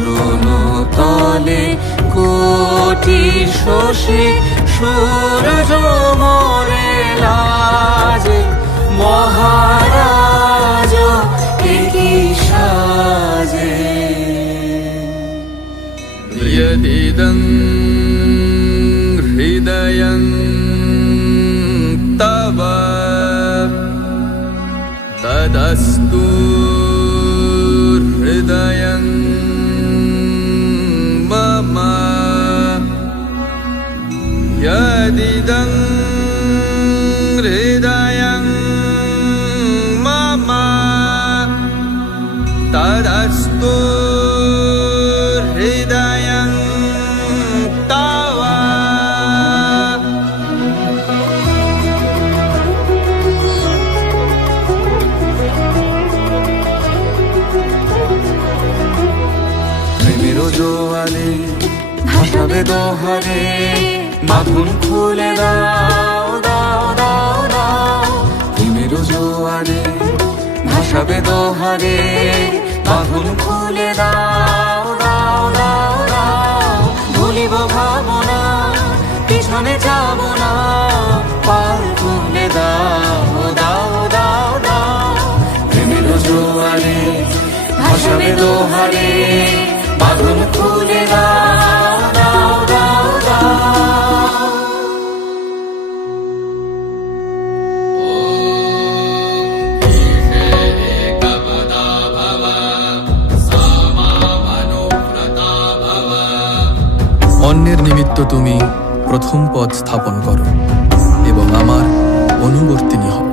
চরণ তলে কোটি শশী সূর্য মোরে লাজে মহারাজ কি সাজে यदिदं हृदयं तव तदस्तु हृदयं मम यदिदं हृदयं मम तदस्तु हृदयं तव প্রেমের জোয়ারে ভাসাবে দোহারে বাঁধন খুলে দাও দাও দাও দাও প্রেমের জোয়ারে ভাসাবে দোহারে বাঁধন খুলে দাও দাও দাও দাও ভুলিব ভাবনা পিছনে যাব না পাল তুলে দাও দাও দাও দাও প্রেমের জোয়ারে ভাসাবে দোহারে বাঁধন খুলে দাও দাও দাও দাও অন্যের নিমিত্ত তুমি প্রথম পদ স্থাপন করো এবং আমার অনুবর্তিনী হও।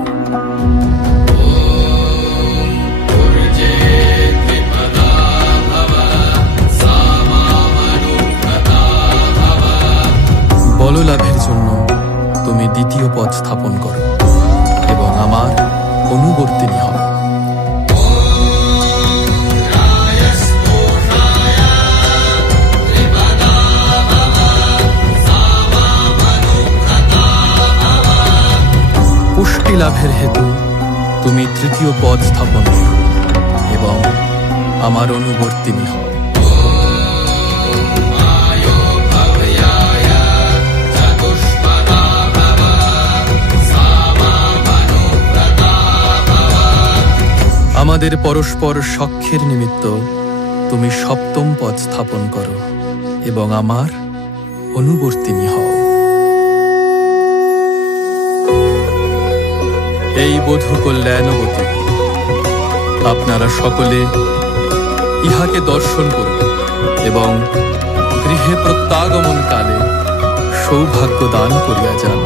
বললাভের জন্য তুমি দ্বিতীয় পদ স্থাপন করো এবং আমার অনুবর্তিনী হও। পুষ্টি লাভের হেতু তুমি তৃতীয় পদ স্থাপন করো এবং আমার অনুবর্তিনী হও। আমাদের পরস্পর সখ্যের নিমিত্ত তুমি সপ্তম পদ স্থাপন করো এবং আমার অনুবর্তিনী হও। এই বধূ কল্যাণবতী, আপনারা সকলে ইহাকে দর্শন করুন এবং গৃহে প্রত্যাগমন কালে সৌভাগ্য দান করিয়া যান।